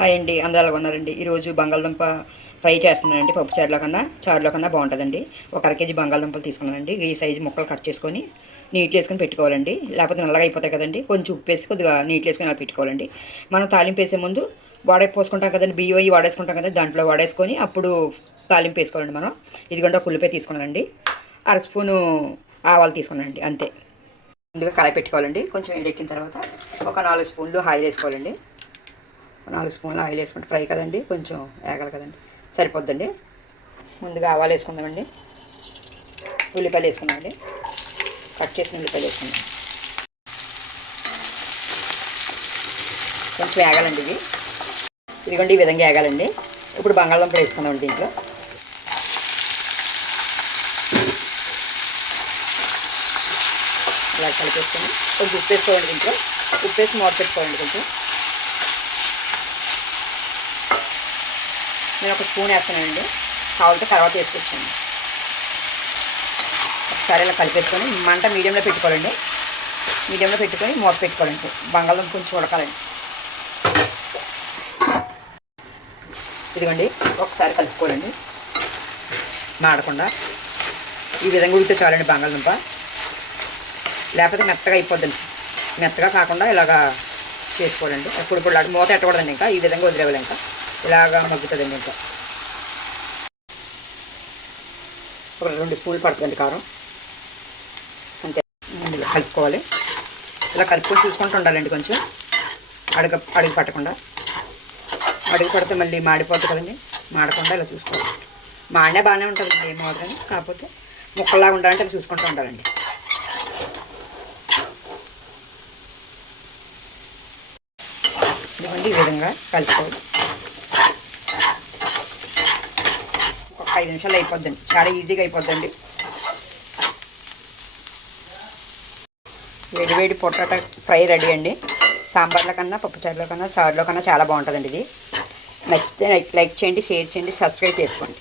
Hi అండి, అందరూ ఎలా ఉన్నారండి? ఈరోజు బంగాళదుంప ఫ్రై చేస్తున్నానండి. పప్పు చారులో కన్నా బాగుంటుందండి. ఒక కేజీ బంగాళదుంపలు తీసుకున్నానండి. ఈ సైజు ముక్కలు కట్ చేసుకొని నీట్లు వేసుకొని పెట్టుకోవాలండి. లేకపోతే నల్లగా అయిపోతాయి కదండి. కొంచెం ఉప్పు వేసి కొద్దిగా నీట్లు వేసుకొని అలా పెట్టుకోవాలండి. మనం తాలింపు వేసే ముందు పోసుకుంటాం కదండి, బియ్యం అవి వాడేసుకుంటాం కదండి. దాంట్లో వాడేసుకొని అప్పుడు తాలింపు వేసుకోవాలండి. మనం ఇదిగోండి ఒక ఉల్లిపాయ తీసుకున్నానండి, అర స్పూను ఆవాలు తీసుకున్నానండి, అంతే. ముందుగా కళాయి పెట్టుకోవాలండి. కొంచెం వేడెక్కిన తర్వాత ఒక 4 స్పూన్లు ఆయిల్ వేసుకోవాలండి. 4 స్పూన్లు ఆయిల్ వేసుకుంటే ఫ్రై కదండి, కొంచెం వేగాలి కదండి, సరిపోద్దండి. ముందుగా ఆవాలు వేసుకుందామండి, ఉల్లిపాయలు వేసుకుందామండి, కట్ చేసిన ఉల్లిపాయలు వేసుకుందాం. కొంచెం వేగాలండి ఇదిగోండి, ఈ విధంగా వేగాలండి. ఇప్పుడు బంగాళదుంపలు వేసుకుందామండి దీంట్లో. ఇలా కలిపేసుకొని కొంచెం ఉప్పు వేసుకోండి దీంట్లో. ఉప్పు వేసి మూత పెట్టుకోండి కొంచెం. నేను ఒక స్పూన్ వేస్తానండి, కావాలంటే తర్వాత వేసుకొచ్చాను. ఒకసారి ఇలా కలిపేసుకొని మంట మీడియంలో పెట్టుకోవాలండి. మీడియంలో పెట్టుకొని మూత పెట్టుకోవాలండి. బంగాళదుంప కొంచెం ఉడకాలండి. ఇదిగోండి, ఒకసారి కలుపుకోవాలండి మాడకుండా. ఈ విధంగా ఉడితే చాలండి బంగాళదుంప. లేకపోతే మెత్తగా అయిపోద్దండి. మెత్తగా కాకుండా ఇలాగా చేసుకోవాలండి. ఇప్పుడు మూత ఎట్టకూడదండి, ఇంకా ఈ విధంగా వదిలేవాలి. ఇంకా ఇలాగా మగ్గుతుందండి. ఇంకా ఒక 2 స్పూన్లు పడుతుందండి కారం, అంతే. ఇలా కలుపుకోవాలి. ఇలా కలుపుకొని చూసుకుంటూ ఉండాలండి. కొంచెం అడుగు పట్టకుండా. అడుగు పడితే మళ్ళీ మాడిపోతుంది కదండి, మాడకుండా ఇలా చూసుకోవాలి. మాడినా బాగానే ఉంటుందండి, ఏం మాడదని. కాకపోతే ముక్కల్లాగా ఉండాలంటే అది చూసుకుంటూ ఉండాలండి. ఇదిగోండి, ఈ విధంగా కలుపుకోవాలి. ఒక 5 నిమిషాలు అయిపోద్దండి, చాలా ఈజీగా అయిపోద్దండి. వేడి పొటాటో ఫ్రై రెడీ అండి. సాంబార్లో కన్నా, పప్పుచారులో కన్నా, చారులో కన్నా చాలా బాగుంటుందండి ఇది. నచ్చితే లైక్ చేయండి, షేర్ చేయండి, సబ్స్క్రైబ్ చేసుకోండి.